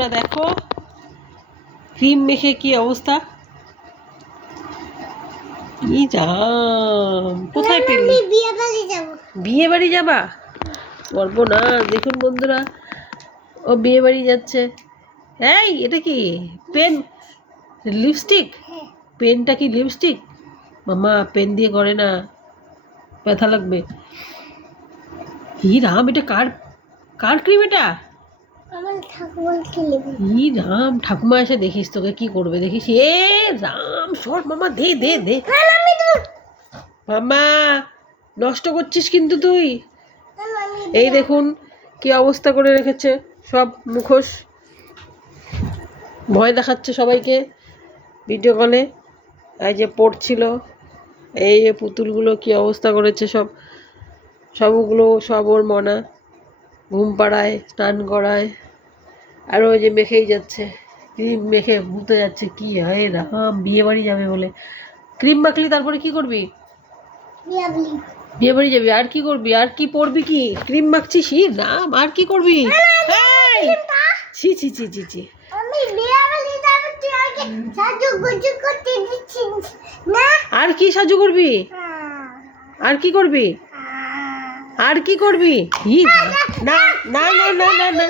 বন্ধুরা দেখো ক্রিম মেখে কি অবস্থা। কি জাম, কোথায় পেলি? বিয়ে বাড়ি যাবা? গল্প না। দেখুন বন্ধুরা, ও বিয়ে বাড়ি যাচ্ছে। এই এটা কি পেন? লিপস্টিক? পেনটা কি লিপস্টিক? মামা পেন দিয়ে করে না, ব্যথা লাগবে। ই রাম, এটা কার কার ক্রিম এটা? ই রাম, ঠাকুমা এসে দেখিস তোকে কি করবে দেখিস। এ রাম শর্ট মামা, দে দে দে। মামা নষ্ট করছিস কিন্তু তুই। এই দেখুন কি অবস্থা করে রেখেছে, সব মুখোশ। ভয় দেখাচ্ছে সবাইকে ভিডিও কলে। এই যে পড়ছিল, এই যে পুতুলগুলো কি অবস্থা করেছে সব, সবগুলো সব ওর মনা। ঘুম পাড়ায়, স্নান করায়, আর ওই যে মেখেই যাচ্ছে, ক্রিম মেখে ঘুরতে যাচ্ছে। কি হয় রাম, বিয়ে বাড়ি যাবে বলে ক্রিম মাখলি, তারপরে কি করবি? বিয়ে বাড়ি যাবি, আর কি করবি? আর কি পরবি? কি ক্রিম মাখছিস? ই রাম, আর কি করবি? ছি ছি ছি ছি ছি। আর কি সাজু করবি? আর কি করবি? আর কি করবি? না না না না না না।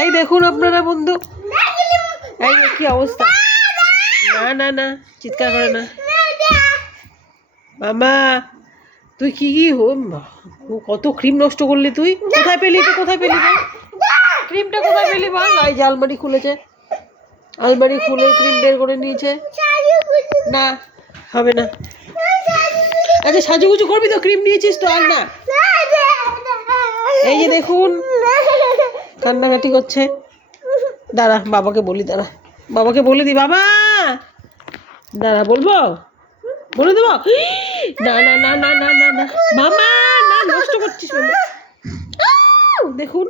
এই দেখুন আপনারা বন্ধু, এই কি অবস্থা। না না না, চিৎকার করে না। মামা তুই কি কি কত ক্রিম নষ্ট করলি তুই। কোথায় পেলি এটা? কোথায় পেলি বল? ক্রিমটা কোথায় পেলি বল? এই যে আলমারি খুলেছে, আলমারি খুলে ক্রিম বের করে নিয়েছে। না হবে না। আচ্ছা সাজুগুজু করবি তো, ক্রিম নিয়েছিস তো, আর না। এই যে দেখুন কান্নাকাটি করছে। দাঁড়া বাবাকে বলি, দাঁড়া বাবাকে বলে দি। বাবা দাঁড়া, বলবো, বলে দেবো। না না না না না না না মামা, না নষ্ট করছিস মামা। দেখুন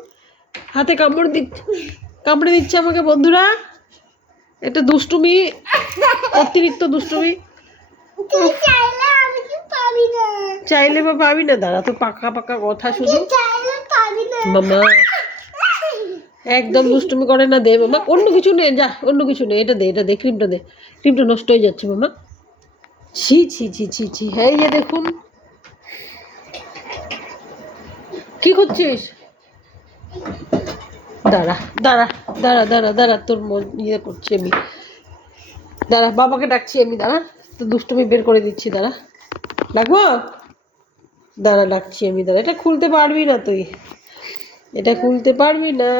হাতে কামড়ে দিচ্ছে আমাকে বন্ধুরা। এটা দুষ্টুমি, অতিরিক্ত দুষ্টুমি। চাইলে বা পাবি না, দাঁড়া তো পাকা পাকা কথা শুধু। মামা একদম দুষ্টুমি করে না, দে মামা। অন্য কিছু নে, যা অন্য কিছু নে, এটা দে, এটা দে, ক্রিমটা দে। ক্রিমটা নষ্ট হয়ে যাচ্ছে মামা। ছি ছি ছি ছি ছি। হ্যাঁ যে দেখুন কি করছিস। দাঁড়া দাঁড়া দাঁড়া দাঁড়া দাঁড়া, তোর মন ইয়ে করছি আমি। দাঁড়া বাবাকে ডাকছি আমি, দাঁড়া তো দুষ্টুমি বের করে দিচ্ছি। দাঁড়া ডাকবো, দাঁড়া ডাকছি আমি, দাঁড়া। এটা খুলতে পারবি না তুই, এটা খুলতে পারবি না,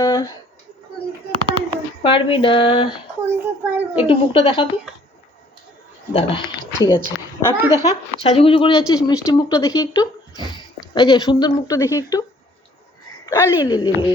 পারবি না। একটু মুখটা দেখা তো, দাঁড়া ঠিক আছে। আর তুই দেখা, সাজুগুজু করে যাচ্ছিস, মিষ্টি মুখটা দেখি একটু। এই যে সুন্দর মুখটা দেখি একটু। আলি লি লি লি।